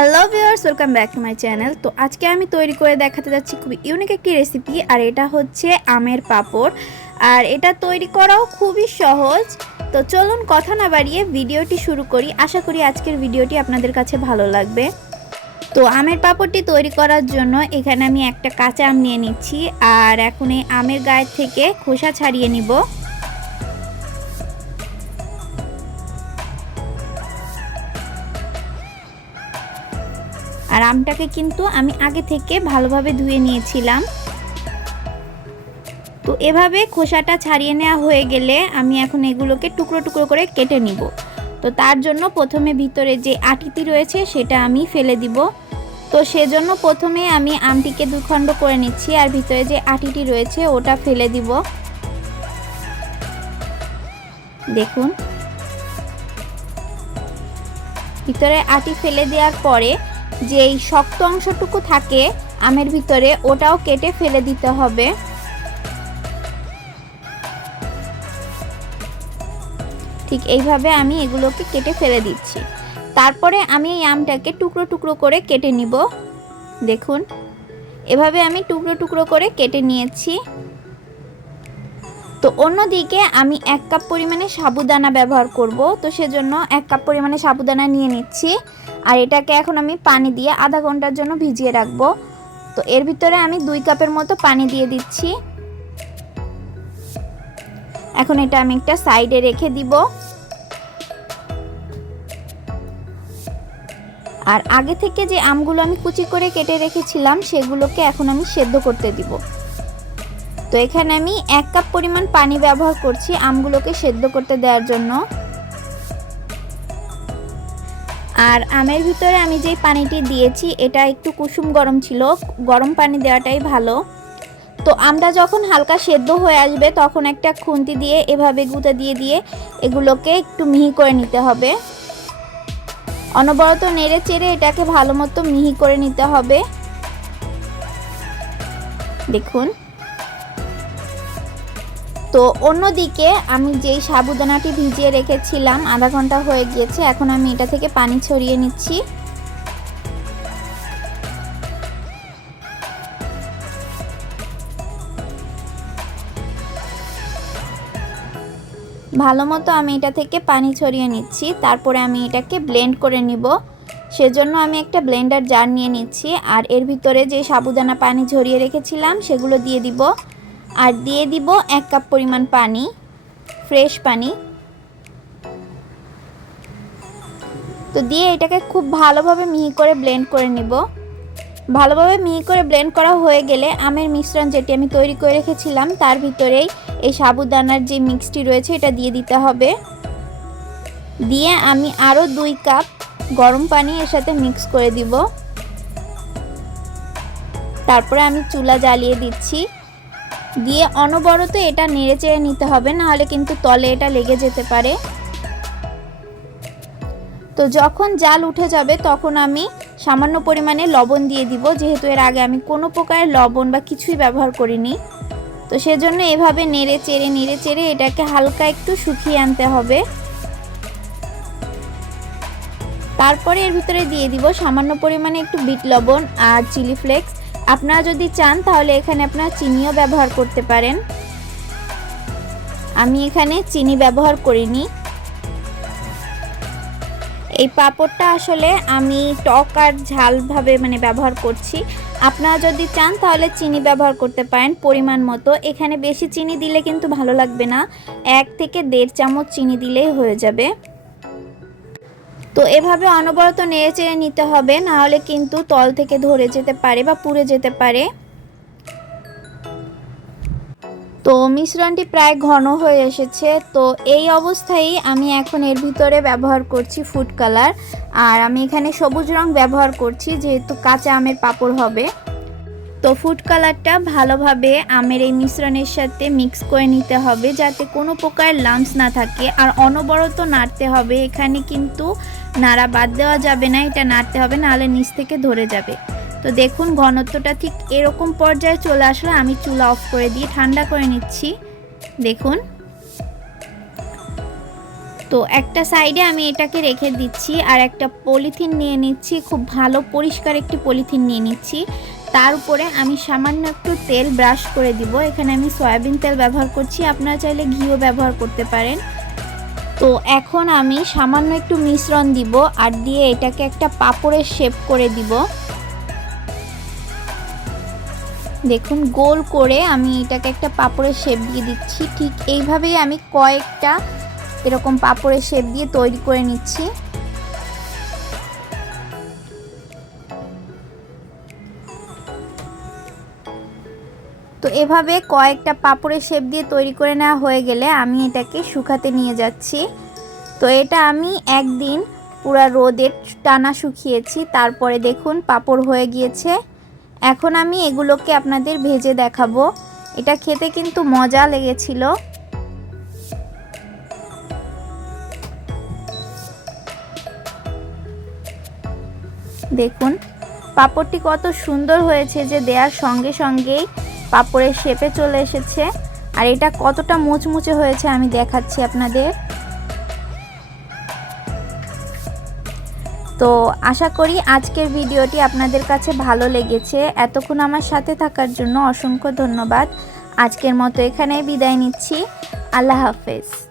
Hello viewers welcome back to my channel তো আজকে আমি তৈরি করে দেখাতে যাচ্ছি খুবই ইউনিক একটি রেসিপি আর এটা হচ্ছে আমের পাঁপড়। আর এটা তৈরি করাও খুবই সহজ। তো চলুন কথা না বাড়িয়ে ভিডিওটি শুরু করি। আশা করি আজকের ভিডিওটি আপনাদের কাছে ভালো লাগবে। তো আমের পাঁপড়টি তৈরি করার জন্য এখানে আমি একটা কাঁচা আম নিয়ে নিচ্ছি, আর এখন এই আমের গায়ের থেকে খোসা ছাড়িয়ে নিব। আর আমটাকে কিন্তু আমি আগে থেকে ভালোভাবে ধুয়ে নিয়েছিলাম। তো এভাবে খোসাটা ছাড়িয়ে নেওয়া হয়ে গেলে আমি এখন এগুলোকে টুকরো টুকরো করে কেটে নিব। তো তার জন্য প্রথমে ভিতরে যে আটিটি রয়েছে সেটা আমি ফেলে দিব। তো সেজন্য প্রথমে আমি আমটিকে দুখণ্ড করে নিচ্ছি আর ভিতরে যে আটিটি রয়েছে ওটা ফেলে দিব। দেখুন। ভিতরে আটি ফেলে দেওয়ার পরে যে এই শক্ত অংশটুকু থাকে আমের ভিতরে, ওটাও কেটে ফেলে দিতে হবে। ঠিক এইভাবে আমি এগুলোকে কেটে ফেলে দিচ্ছি। তারপরে আমি এই আমটাকে টুকরো টুকরো করে কেটে নিব। দেখুন, এভাবে আমি টুকরো টুকরো করে কেটে নিয়েছি। তো অন্যদিকে আমি এক কাপ পরিমাণে সাবুদানা ব্যবহার করব। তো সেজন্য এক কাপ পরিমাণে সাবুদানা নিয়ে নিচ্ছি। আর এটাকে এখন আমি পানি দিয়ে আধা ঘণ্টার জন্য ভিজিয়ে রাখব। তো এর ভিতরে আমি দুই কাপের মতো পানি দিয়ে দিচ্ছি। এখন এটা আমি একটা সাইডে রেখে দিব। আর আগে থেকে যে আমগুলো আমি কুচি করে কেটে রেখেছিলাম, সেগুলোকে এখন আমি সেদ্ধ করতে দিব। তো এখানে আমি এক কাপ পরিমাণ পানি ব্যবহার করছি আমগুলোকে সেদ্ধ করতে দেওয়ার জন্য। আর আমের ভিতরে আমি যেই পানিটি দিয়েছি, এটা একটু কুসুম গরম ছিল, গরম পানি দেওয়াটাই ভালো। তো আমটা যখন হালকা সেদ্ধ হয়ে আসবে, তখন একটা খুন্তি দিয়ে এভাবে গুঁতে দিয়ে দিয়ে এগুলোকে একটু মিহি করে নিতে হবে। অনবরত নেড়ে চেড়ে এটাকে ভালো মতো মিহি করে নিতে হবে। দেখুন। তো অন্যদিকে আমি যেই সাবুদানাটি ভিজিয়ে রেখেছিলাম, আধা ঘণ্টা হয়ে গিয়েছে, এখন আমি এটা থেকে পানি ছড়িয়ে নিচ্ছি। ভালো মতো আমি এটা থেকে পানি ছড়িয়ে নিচ্ছি, তারপরে আমি এটাকে ব্লেন্ড করে নিব। সেজন্য আমি একটা ব্লেন্ডার জার নিয়ে নিচ্ছি, আর এর ভিতরে যে সাবুদানা পানি ঝরিয়ে রেখেছিলাম, সেগুলো দিয়ে দিব। আর দিয়ে দিব এক কাপ পরিমাণ পানি, ফ্রেশ পানি। তো দিয়ে এটাকে খুব ভালোভাবে মিহি করে ব্লেন্ড করে নিব। ভালোভাবে মিহি করে ব্লেন্ড করা হয়ে গেলে আমের মিশ্রণ যেটি আমি তৈরি করে রেখেছিলাম, তার ভিতরেই এই সাবুদানার যে মিক্সটি রয়েছে, এটা দিয়ে দিতে হবে। দিয়ে আমি আরও দুই কাপ গরম পানি এর সাথে মিক্স করে দিব। তারপরে আমি চুলা জ্বালিয়ে দিচ্ছি। দিয়ে অনবরত এটা নেড়ে চেড়ে নিতে হবে, নাহলে কিন্তু তলে এটা লেগে যেতে পারে। তো যখন জাল উঠে যাবে, তখন আমি সামান্য পরিমাণে লবণ দিয়ে দিব, যেহেতু এর আগে আমি কোনো প্রকারের লবণ বা কিছুই ব্যবহার করিনি। তো সেজন্য এভাবে নেড়ে চেড়ে নেড়ে চেড়ে এটাকে হালকা একটু শুকিয়ে আনতে হবে। তারপরে এর ভিতরে দিয়ে দিব সামান্য পরিমাণে একটু বিট লবণ আর চিলি ফ্লেক্স। আপনারা যদি চান, তাহলে এখানে আপনারা চিনিও ব্যবহার করতে পারেন। আমি এখানে চিনি ব্যবহার করিনি। এই পাঁপড়টা আসলে আমি টক আর ঝালভাবে মানে ব্যবহার করছি। আপনারা যদি চান, তাহলে চিনি ব্যবহার করতে পারেন পরিমাণ মতো। এখানে বেশি চিনি দিলে কিন্তু ভালো লাগবে না। এক থেকে দেড় চামচ চিনি দিলেই হয়ে যাবে। তো এভাবে অনবরত নেড়ে চেড়ে নিতে হবে নাহলে কিন্তু তল থেকে ধরে যেতে পারে বা পুড়ে যেতে পারে। তো মিশ্রণটি প্রায় ঘন হয়ে এসেছে। তো এই অবস্থায় আমি এখন এর ভিতরে ব্যবহার করছি ফুড কালার। আর আমি এখানে সবুজ রং ব্যবহার করছি, যেহেতু কাঁচা আমের পাপড় হবে। তো ফুড কালারটা ভালোভাবে আমের এই মিশ্রণের সাথে মিক্স করে নিতে হবে যাতে কোনো প্রকার লাম্পস না থাকে। আর অনবরত নাড়তে হবে। এখানে কিন্তু নাড়া বাদ দেওয়া যাবে না, এটা নাড়তে হবে, নাহলে নিচ থেকে ধরে যাবে। তো দেখুন, ঘনত্বটা ঠিক এরকম পর্যায়ে চলে আসলে আমি চুলা অফ করে দিয়ে ঠান্ডা করে নিচ্ছি। দেখুন। তো একটা সাইডে আমি এটাকে রেখে দিচ্ছি আর একটা পলিথিন নিয়ে নিচ্ছি। খুব ভালো পরিষ্কার একটি পলিথিন নিয়ে নিচ্ছি। তার উপরে আমি সামান্য একটু তেল ব্রাশ করে দিব। এখানে আমি সয়াবিন তেল ব্যবহার করছি। আপনারা চাইলে ঘিও ব্যবহার করতে পারেন। তো এখন আমি সামান্য একটু মিশ্রণ দিব আর দিয়ে এটাকে একটা পাপড়ের শেপ করে দিব। দেখুন, গোল করে আমি এটাকে একটা পাপড়ের শেপ দিয়ে দিচ্ছি। ঠিক এইভাবেই আমি কয়েকটা এরকম পাপড়ের শেপ দিয়ে তৈরি করে নিচ্ছি। তো এভাবে কয়েকটা পাপড়ের শেপ দিয়ে তৈরি করে নেওয়া হয়ে গেলে আমি এটাকে শুকাতে নিয়ে যাচ্ছি। তো এটা আমি একদিন পুরা রোদে টানা শুকিয়েছি, তারপরে দেখুন পাপড় হয়ে গিয়েছে। এখন আমি এগুলোকে আপনাদের ভেজে দেখাবো। এটা খেতে কিন্তু মজা লেগেছিল। দেখুন, পাপড়টি কত সুন্দর হয়েছে যে দেওয়ার সঙ্গে সঙ্গেই পাপড়ের শেপে চলে এসেছে। আর এটা কতটা মুচমুচে হয়েছে আমি দেখাচ্ছি আপনাদের। তো আশা করি আজকের ভিডিওটি আপনাদের কাছে ভালো লেগেছে। এতক্ষণ আমার সাথে থাকার জন্য অসংখ্য ধন্যবাদ। আজকের মতো এখানে বিদায় নিচ্ছি। আল্লাহ হাফেজ।